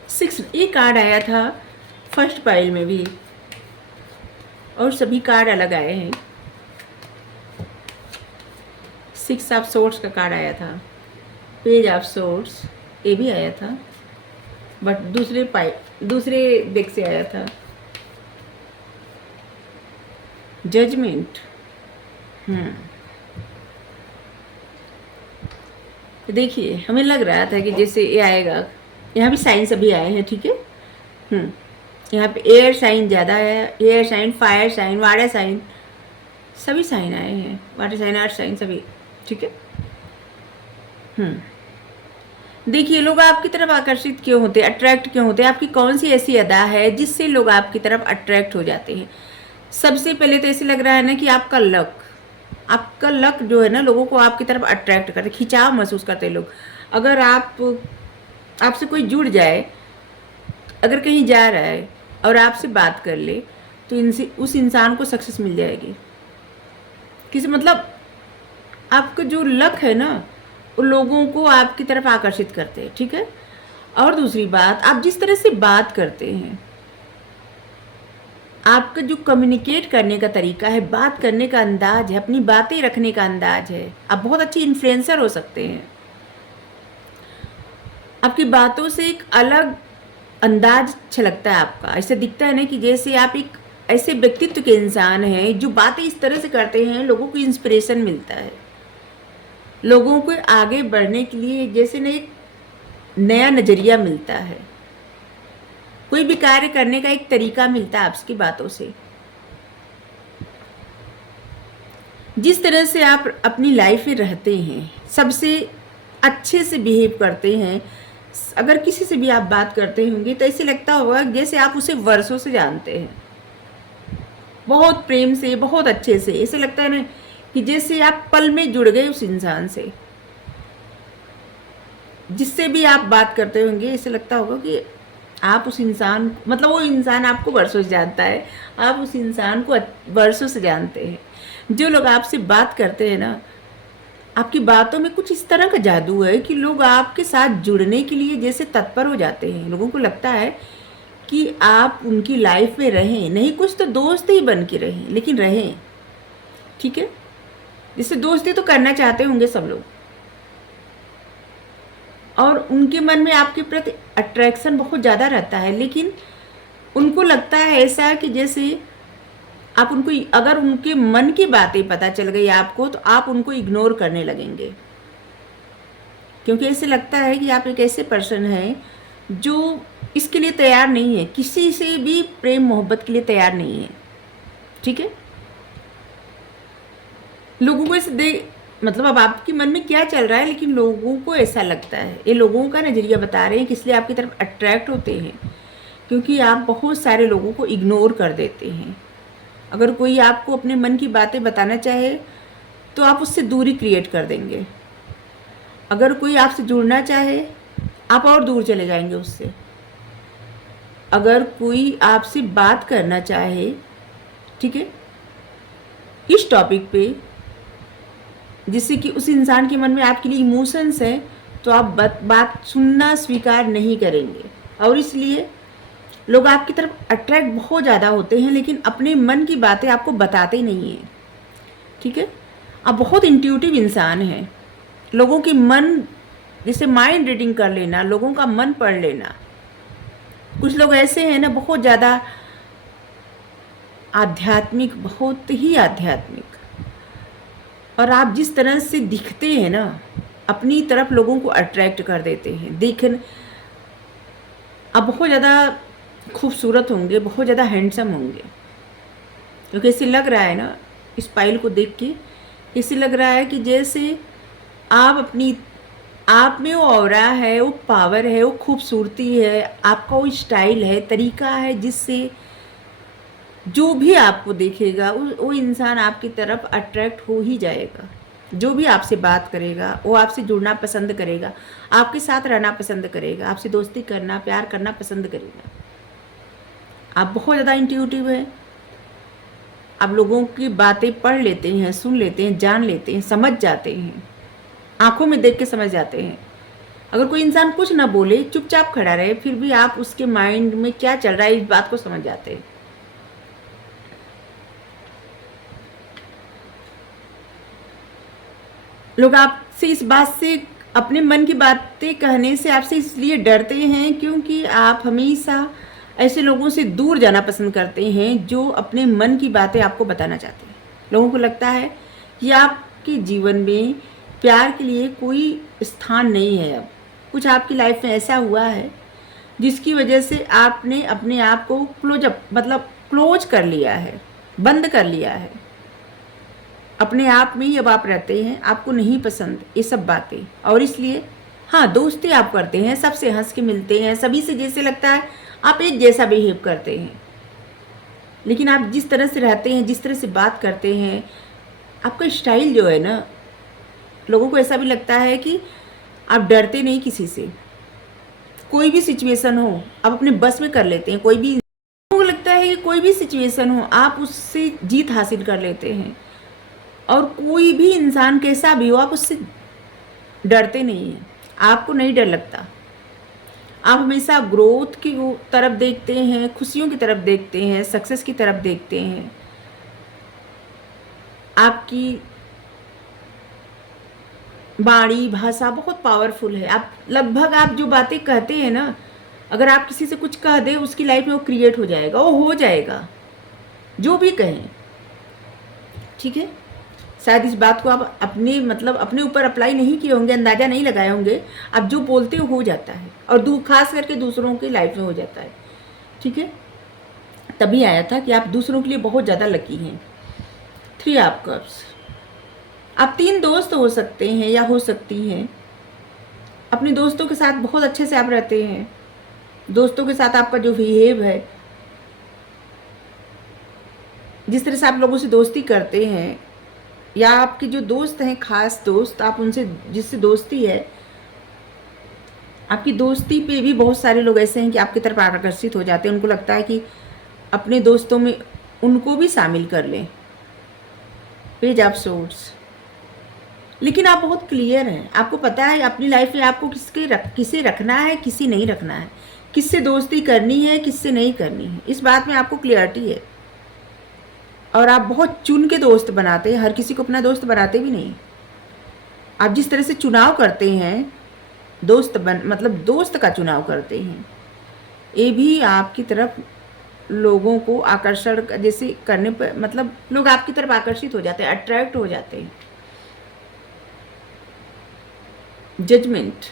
सिक्स, ये कार्ड आया था फर्स्ट पाइल में भी, और सभी कार्ड अलग आए हैं। 6 ऑफ सोर्ड्स का कार्ड आया था, पेज ऑफ सोर्ड्स ये भी आया था, बट दूसरे डेक से आया था। जजमेंट, देखिए हमें लग रहा था कि जैसे ये आएगा, यहाँ भी साइन सभी आए हैं, ठीक है। यहाँ पे एयर साइन ज़्यादा है, air sign, fire sign, water sign, सभी साइन आए हैं, वाटर साइन, अर्थ साइन, सभी, ठीक है। देखिए लोग आपकी तरफ आकर्षित क्यों होते हैं, अट्रैक्ट क्यों होते हैं, आपकी कौन सी ऐसी अदा है जिससे लोग आपकी तरफ अट्रैक्ट हो जाते हैं। सबसे पहले तो ऐसे लग रहा है ना कि आपका लक जो है ना, लोगों को आपकी तरफ अट्रैक्ट करते, खिंचाव महसूस करते हैं लोग। अगर आपसे कोई जुड़ जाए, अगर कहीं जा रहा है और आपसे बात कर ले, तो इनसे उस इंसान को सक्सेस मिल जाएगी। किसी मतलब आपका जो लक है ना, वो लोगों को आपकी तरफ आकर्षित करते हैं, ठीक है। और दूसरी बात, आप जिस तरह से बात करते हैं, आपका जो कम्युनिकेट करने का तरीका है, बात करने का अंदाज है, अपनी बातें रखने का अंदाज है, आप बहुत अच्छे इन्फ्लुएंसर हो सकते हैं। आपकी बातों से एक अलग अंदाज छलकता है आपका। ऐसे दिखता है ना कि जैसे आप एक ऐसे व्यक्तित्व के इंसान हैं जो बातें इस तरह से करते हैं, लोगों को इंस्पिरेशन मिलता है, लोगों को आगे बढ़ने के लिए जैसे ना एक नया नज़रिया मिलता है, कोई भी कार्य करने का एक तरीका मिलता है आपकी बातों से। जिस तरह से आप अपनी लाइफ में रहते हैं, सबसे अच्छे से बिहेव करते हैं, अगर किसी से भी आप बात करते होंगे तो ऐसे लगता होगा जैसे आप उसे वर्षों से जानते हैं, बहुत प्रेम से, बहुत अच्छे से। ऐसे लगता है ना कि जैसे आप पल में जुड़ गए उस इंसान से। जिससे भी आप बात करते होंगे ऐसे लगता होगा कि आप उस इंसान, मतलब वो इंसान आपको वर्षों से जानता है, आप उस इंसान को वर्षों से जानते हैं। जो लोग आपसे बात करते हैं ना, आपकी बातों में कुछ इस तरह का जादू है कि लोग आपके साथ जुड़ने के लिए जैसे तत्पर हो जाते हैं। लोगों को लगता है कि आप उनकी लाइफ में रहें, नहीं कुछ तो दोस्त ही बन के रहें, लेकिन रहें, ठीक है। जैसे दोस्ती तो करना चाहते होंगे सब लोग, और उनके मन में आपके प्रति अट्रैक्शन बहुत ज़्यादा रहता है, लेकिन उनको लगता है ऐसा कि जैसे आप उनको, अगर उनके मन की बातें पता चल गई आपको तो आप उनको इग्नोर करने लगेंगे, क्योंकि ऐसे लगता है कि आप एक ऐसे पर्सन हैं जो इसके लिए तैयार नहीं है, किसी से भी प्रेम मोहब्बत के लिए तैयार नहीं है, ठीक है। लोगों को ऐसे मतलब अब आपके मन में क्या चल रहा है, लेकिन लोगों को ऐसा लगता है, ये लोगों का नज़रिया बता रहे हैं कि इसलिए आपकी तरफ अट्रैक्ट होते हैं, क्योंकि आप बहुत सारे लोगों को इग्नोर कर देते हैं। अगर कोई आपको अपने मन की बातें बताना चाहे तो आप उससे दूरी क्रिएट कर देंगे। अगर कोई आपसे जुड़ना चाहे आप और दूर चले जाएंगे उससे। अगर कोई आपसे बात करना चाहे, ठीक है, इस टॉपिक पे, जिससे कि उस इंसान के मन में आपके लिए इमोशंस है, तो आप बात सुनना स्वीकार नहीं करेंगे। और इसलिए लोग आपकी तरफ अट्रैक्ट बहुत ज़्यादा होते हैं, लेकिन अपने मन की बातें आपको बताते नहीं हैं, ठीक है। आप बहुत इंट्यूटिव इंसान हैं, लोगों के मन, जैसे माइंड रीडिंग कर लेना, लोगों का मन पढ़ लेना। कुछ लोग ऐसे हैं ना, बहुत ज़्यादा आध्यात्मिक, बहुत ही आध्यात्मिक, और आप जिस तरह से दिखते हैं ना, अपनी तरफ लोगों को अट्रैक्ट कर देते हैं। आप बहुत ज़्यादा खूबसूरत होंगे, बहुत ज़्यादा हैंडसम होंगे, क्योंकि ऐसे लग रहा है ना, इस फाइल को देख के ऐसे लग रहा है कि जैसे आप में वो ऑरा है, वो पावर है, वो खूबसूरती है, आपका वो स्टाइल है, तरीका है, जिससे जो भी आपको देखेगा वो इंसान आपकी तरफ अट्रैक्ट हो ही जाएगा। जो भी आपसे बात करेगा वो आपसे जुड़ना पसंद करेगा, आपके साथ रहना पसंद करेगा, आपसे दोस्ती करना, प्यार करना पसंद करेगा। आप बहुत ज़्यादा इंट्यूटिव हैं, आप लोगों की बातें पढ़ लेते हैं, सुन लेते हैं, जान लेते हैं, समझ जाते हैं, आंखों में देख के समझ जाते हैं। अगर कोई इंसान कुछ ना बोले, चुपचाप खड़ा रहे, फिर भी आप उसके माइंड में क्या चल रहा है इस बात को समझ जाते हैं। लोग आपसे इस बात से, अपने मन की बातें कहने से आपसे इसलिए डरते हैं क्योंकि आप हमेशा ऐसे लोगों से दूर जाना पसंद करते हैं जो अपने मन की बातें आपको बताना चाहते हैं। लोगों को लगता है कि आपके जीवन में प्यार के लिए कोई स्थान नहीं है। अब कुछ आपकी लाइफ में ऐसा हुआ है जिसकी वजह से आपने अपने आप को क्लोज कर लिया है, बंद कर लिया है, अपने आप में ही अब आप रहते हैं, आपको नहीं पसंद ये सब बातें। और इसलिए हाँ, दोस्ती आप करते हैं, सबसे हंस के मिलते हैं, सभी से जैसे लगता है आप एक जैसा बिहेव करते हैं, लेकिन आप जिस तरह से रहते हैं, जिस तरह से बात करते हैं, आपका स्टाइल जो है ना, लोगों को ऐसा भी लगता है कि आप डरते नहीं किसी से। कोई भी सिचुएशन हो आप अपने बस में कर लेते हैं। लोगों को लगता है कि कोई भी सिचुएशन हो आप उससे जीत हासिल कर लेते हैं, और कोई भी इंसान कैसा भी हो आप उससे डरते नहीं हैं, आपको नहीं डर लगता। आप हमेशा ग्रोथ की तरफ देखते हैं, खुशियों की तरफ देखते हैं, सक्सेस की तरफ देखते हैं। आपकी वाणी भाषा बहुत पावरफुल है। आप लगभग आप जो बातें कहते हैं ना, अगर आप किसी से कुछ कह दें उसकी लाइफ में वो क्रिएट हो जाएगा, वो हो जाएगा जो भी कहें। ठीक है, शायद इस बात को आप अपने मतलब अपने ऊपर अप्लाई नहीं किए होंगे, अंदाज़ा नहीं लगाए होंगे। आप जो बोलते हो जाता है, और खास करके दूसरों की लाइफ में हो जाता है। ठीक है, तभी आया था कि आप दूसरों के लिए बहुत ज़्यादा लकी हैं। 3 ऑफ कप्स। आप 3 दोस्त हो सकते हैं या हो सकती हैं। अपने दोस्तों के साथ बहुत अच्छे से आप रहते हैं। दोस्तों के साथ आपका जो बिहेव है, जिस तरह से आप लोगों से दोस्ती करते हैं, या आपके जो दोस्त हैं खास दोस्त, आप उनसे जिससे दोस्ती है, आपकी दोस्ती पे भी बहुत सारे लोग ऐसे हैं कि आपकी तरफ आकर्षित हो जाते हैं। उनको लगता है कि अपने दोस्तों में उनको भी शामिल कर लें। Page of swords. लेकिन आप बहुत क्लियर हैं, आपको पता है अपनी लाइफ में आपको किसे रखना है, किसे नहीं रखना है, किससे दोस्ती करनी है, किससे नहीं करनी है। इस बात में आपको क्लियरिटी है। और आप बहुत चुन के दोस्त बनाते हैं, हर किसी को अपना दोस्त बनाते भी नहीं। आप जिस तरह से चुनाव करते हैं, मतलब दोस्त का चुनाव करते हैं, ये भी आपकी तरफ लोगों को आकर्षण जैसे करने पर, मतलब लोग आपकी तरफ आकर्षित हो जाते हैं, अट्रैक्ट हो जाते हैं। जजमेंट।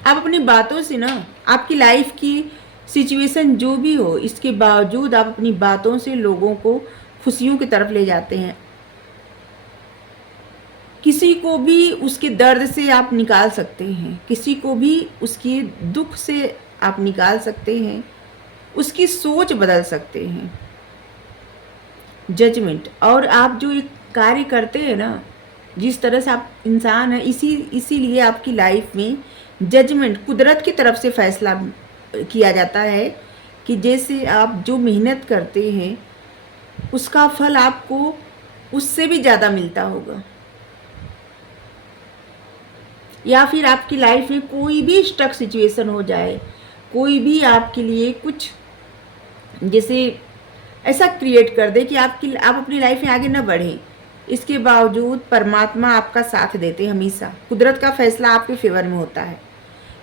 आप अपनी बातों से ना, आपकी लाइफ की सिचुएशन जो भी हो, इसके बावजूद आप अपनी बातों से लोगों को खुशियों की तरफ ले जाते हैं। किसी को भी उसके दर्द से आप निकाल सकते हैं, किसी को भी उसके दुख से आप निकाल सकते हैं, उसकी सोच बदल सकते हैं। जजमेंट। और आप जो एक कार्य करते हैं ना, जिस तरह से आप इंसान हैं, इसीलिए आपकी लाइफ में जजमेंट, कुदरत की तरफ से फैसला किया जाता है कि जैसे आप जो मेहनत करते हैं उसका फल आपको उससे भी ज़्यादा मिलता होगा। या फिर आपकी लाइफ में कोई भी स्टक सिचुएशन हो जाए, कोई भी आपके लिए कुछ जैसे ऐसा क्रिएट कर दे कि आप अपनी लाइफ में आगे न बढ़ें, इसके बावजूद परमात्मा आपका साथ देते हैं हमेशा। कुदरत का फैसला आपके फेवर में होता है,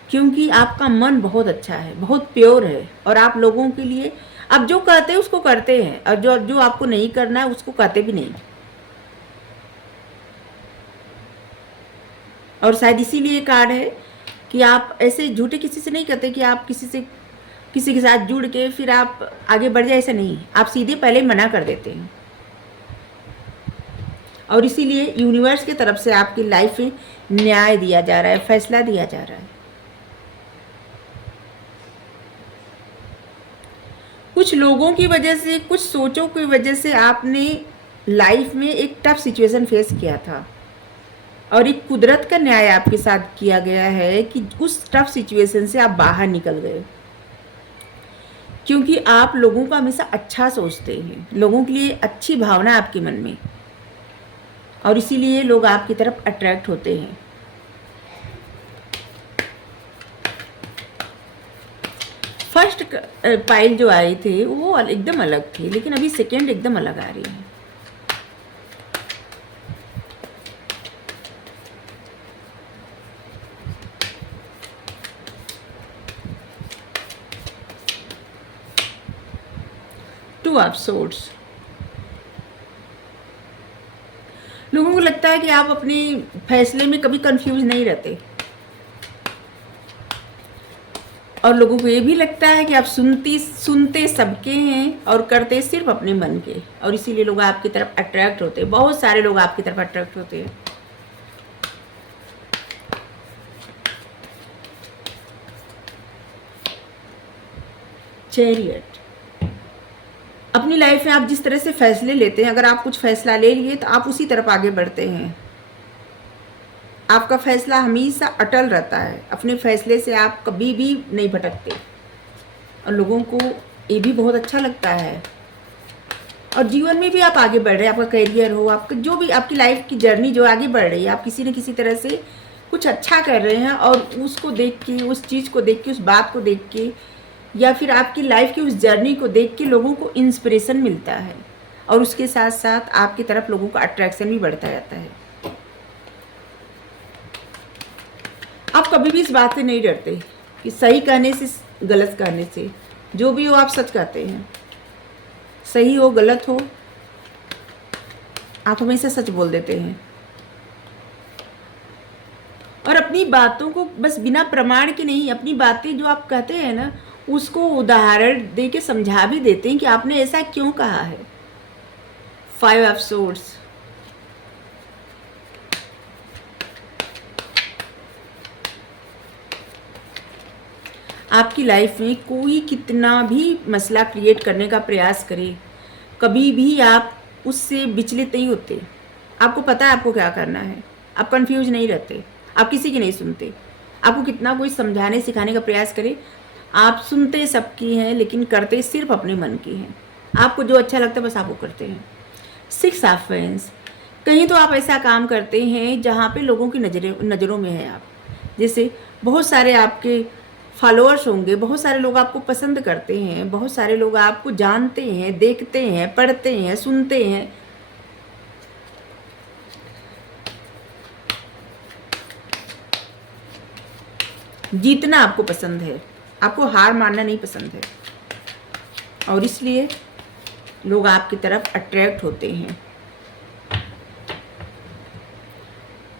क्योंकि आपका मन बहुत अच्छा है, बहुत प्योर है, और आप लोगों के लिए आप जो कहते हैं उसको करते हैं, और जो आपको नहीं करना है उसको कहते भी नहीं। और शायद इसीलिए कार्ड है कि आप ऐसे झूठे किसी से नहीं कहते कि आप किसी के साथ जुड़ के फिर आप आगे बढ़ जाए, ऐसा नहीं। आप सीधे पहले मना कर देते हैं। और इसीलिए यूनिवर्स की तरफ से आपकी लाइफ में न्याय दिया जा रहा है, फैसला दिया जा रहा है। कुछ लोगों की वजह से, कुछ सोचों की वजह से आपने लाइफ में एक टफ सिचुएशन फेस किया था, और एक कुदरत का न्याय आपके साथ किया गया है कि उस टफ सिचुएशन से आप बाहर निकल गए। क्योंकि आप लोगों का हमेशा अच्छा सोचते हैं, लोगों के लिए अच्छी भावना आपके मन में, और इसीलिए लोग आपकी तरफ अट्रैक्ट होते हैं। फर्स्ट पाइल जो आए थे वो एकदम अलग थे, लेकिन अभी सेकेंड एकदम अलग आ रही है। Two of swords. लोगों को लगता है कि आप अपने फैसले में कभी कंफ्यूज नहीं रहते, और लोगों को ये भी लगता है कि आप सुनते सबके हैं और करते सिर्फ अपने मन के, और इसीलिए लोग आपकी तरफ अट्रैक्ट होते हैं। बहुत सारे लोग आपकी तरफ अट्रैक्ट होते हैं। चैरियट। अपनी लाइफ में आप जिस तरह से फैसले लेते हैं, अगर आप कुछ फैसला ले लिए तो आप उसी तरफ आगे बढ़ते हैं। आपका फैसला हमेशा अटल रहता है, अपने फैसले से आप कभी भी नहीं भटकते, और लोगों को ये भी बहुत अच्छा लगता है। और जीवन में भी आप आगे बढ़ रहे हैं, आपका करियर हो, आपका जो भी आपकी लाइफ की जर्नी जो आगे बढ़ रही है, आप किसी न किसी तरह से कुछ अच्छा कर रहे हैं और उसको देख के, उस चीज़ को देख के, उस बात को देख के, या फिर आपकी लाइफ की उस जर्नी को देख के लोगों को इंस्पिरेशन मिलता है, और उसके साथ साथ आपकी तरफ लोगों का अट्रैक्शन भी बढ़ता जाता है। आप कभी भी इस बात से नहीं डरते कि सही कहने से, गलत कहने से, जो भी हो आप सच कहते हैं। सही हो गलत हो, आप हमेशा सच बोल देते हैं, और अपनी बातों को बस बिना प्रमाण के नहीं, अपनी बातें जो आप कहते हैं ना, उसको उदाहरण दे के समझा भी देते हैं कि आपने ऐसा क्यों कहा है। 5 ऑफ सोर्ड्स, आपकी लाइफ में कोई कितना भी मसला क्रिएट करने का प्रयास करे, कभी भी आप उससे विचलित नहीं होते। आपको पता है आपको क्या करना है, आप कंफ्यूज नहीं रहते, आप किसी की नहीं सुनते। आपको कितना कोई समझाने सिखाने का प्रयास करे, आप सुनते सबकी हैं लेकिन करते सिर्फ अपने मन की हैं। आपको जो अच्छा लगता है बस आप वो करते हैं। 6 ऑफ वेंस, कहीं तो आप ऐसा काम करते हैं जहाँ पे लोगों की नज़रों में है आप। जैसे बहुत सारे आपके फॉलोअर्स होंगे, बहुत सारे लोग आपको पसंद करते हैं, बहुत सारे लोग आपको जानते हैं, देखते हैं, पढ़ते हैं, सुनते हैं। जीतना आपको पसंद है, आपको हार मानना नहीं पसंद है, और इसलिए लोग आपकी तरफ अट्रैक्ट होते हैं।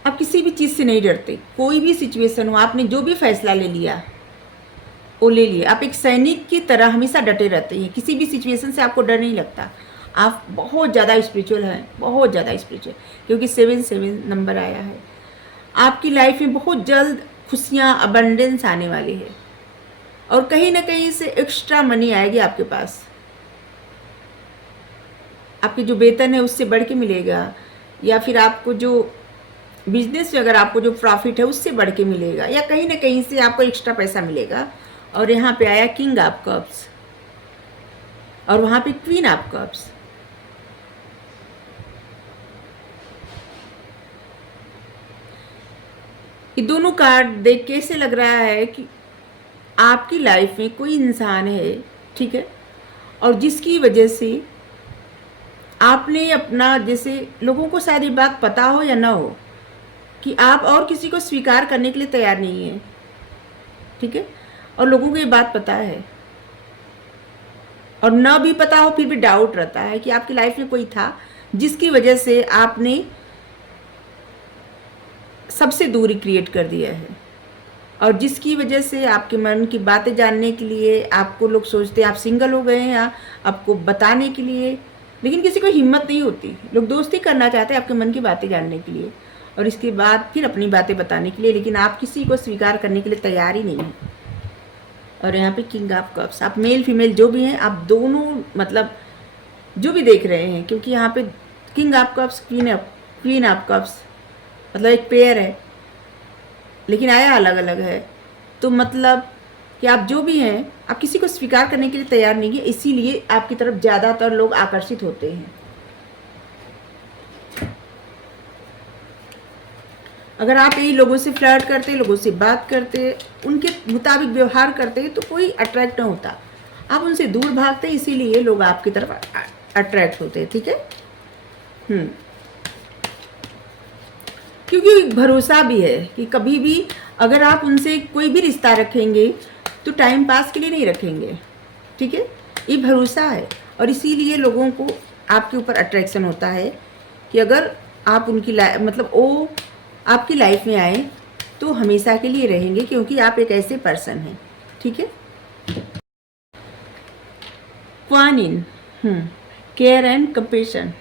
आप किसी भी चीज़ से नहीं डरते, कोई भी सिचुएशन हो, आपने जो भी फैसला ले लिया वो ले लिए। आप एक सैनिक की तरह हमेशा डटे रहते हैं, किसी भी सिचुएशन से आपको डर नहीं लगता। आप बहुत ज़्यादा स्पिरिचुअल हैं, बहुत ज़्यादा स्पिरिचुअल, क्योंकि 7 नंबर आया है। आपकी लाइफ में बहुत जल्द खुशियाँ, अबंडेंस आने वाली है, और कहीं ना कहीं से एक्स्ट्रा मनी आएगी आपके पास। आपके जो वेतन है उससे बढ़ के मिलेगा, या फिर आपको जो बिजनेस में अगर आपको जो प्रॉफिट है उससे बढ़ के मिलेगा, या कहीं ना कहीं से आपको एक्स्ट्रा पैसा मिलेगा। और यहाँ पे आया किंग ऑफ कप्स, और वहाँ पे क्वीन ऑफ कप्स। ये दोनों कार्ड देख के ऐसे लग रहा है कि आपकी लाइफ में कोई इंसान है, ठीक है, और जिसकी वजह से आपने अपना, जैसे लोगों को शायद ये बात पता हो या ना हो कि आप और किसी को स्वीकार करने के लिए तैयार नहीं है, ठीक है, और लोगों को ये बात पता है, और ना भी पता हो फिर भी डाउट रहता है कि आपकी लाइफ में कोई था जिसकी वजह से आपने सबसे दूरी क्रिएट कर दिया है, और जिसकी वजह से आपके मन की बातें जानने के लिए आपको लोग सोचते हैं आप सिंगल हो गए हैं, या आपको बताने के लिए, लेकिन किसी को हिम्मत नहीं होती। लोग दोस्ती करना चाहते हैं आपके मन की बातें जानने के लिए, और इसके बाद फिर अपनी बातें बताने के लिए, लेकिन आप किसी को स्वीकार करने के लिए तैयार ही नहीं हैं। और यहाँ पे किंग ऑफ कप्स, आप मेल फीमेल जो भी हैं, आप दोनों मतलब जो भी देख रहे हैं, क्योंकि यहाँ पे king of cups, queen of cups, मतलब एक पेयर है लेकिन आया अलग अलग है। तो मतलब कि आप जो भी हैं, आप किसी को स्वीकार करने के लिए तैयार नहीं है, इसीलिए आपकी तरफ ज़्यादातर लोग आकर्षित होते हैं। अगर आप यही लोगों से फ्लर्ट करते, लोगों से बात करते, उनके मुताबिक व्यवहार करते, तो कोई अट्रैक्ट नहीं होता, आप उनसे दूर भागते, इसीलिए लोग आपकी तरफ अट्रैक्ट होते हैं, ठीक है। क्योंकि भरोसा भी है कि कभी भी अगर आप उनसे कोई भी रिश्ता रखेंगे तो टाइम पास के लिए नहीं रखेंगे, ठीक है, ये भरोसा है, और इसीलिए लोगों को आपके ऊपर अट्रैक्शन होता है कि अगर आप उनकी मतलब वो आपकी लाइफ में आए तो हमेशा के लिए रहेंगे, क्योंकि आप एक ऐसे पर्सन हैं, ठीक है। Quan Yin, care and compassion,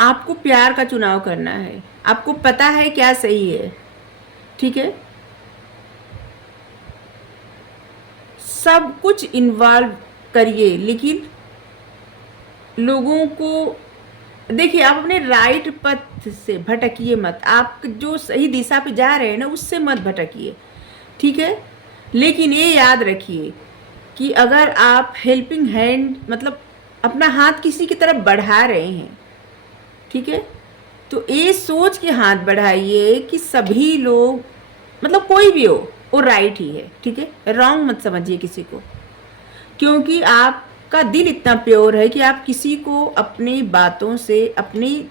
आपको प्यार का चुनाव करना है, आपको पता है क्या सही है, ठीक है, सब कुछ इन्वॉल्व करिए, लेकिन लोगों को देखिए, आप अपने राइट पथ से भटकिए मत, आप जो सही दिशा पे जा रहे हैं ना उससे मत भटकिए, ठीक है। लेकिन ये याद रखिए कि अगर आप हेल्पिंग हैंड, मतलब अपना हाथ किसी की तरफ बढ़ा रहे हैं, ठीक है, तो ये सोच के हाथ बढ़ाइए कि सभी लोग, मतलब कोई भी हो, वो राइट ही है, ठीक है। रॉन्ग मत समझिए किसी को, क्योंकि आपका दिल इतना प्योर है कि आप किसी को अपनी बातों से, अपनी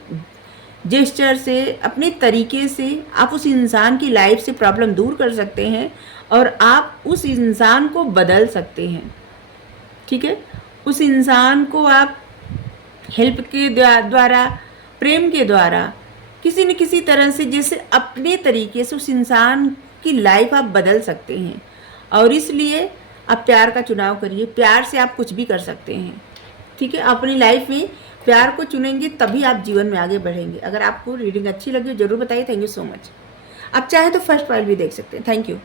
जेस्चर से, अपने तरीके से आप उस इंसान की लाइफ से प्रॉब्लम दूर कर सकते हैं और आप उस इंसान को बदल सकते हैं, ठीक है। उस इंसान को आप हेल्प के द्वारा, प्रेम के द्वारा, किसी न किसी तरह से, जैसे अपने तरीके से उस इंसान की लाइफ आप बदल सकते हैं। और इसलिए आप प्यार का चुनाव करिए। प्यार से आप कुछ भी कर सकते हैं, ठीक है। अपनी लाइफ में प्यार को चुनेंगे तभी आप जीवन में आगे बढ़ेंगे। अगर आपको रीडिंग अच्छी लगी जरूर बताइए। Thank you so much. आप चाहे तो फर्स्ट फाइल भी देख सकते हैं। Thank you.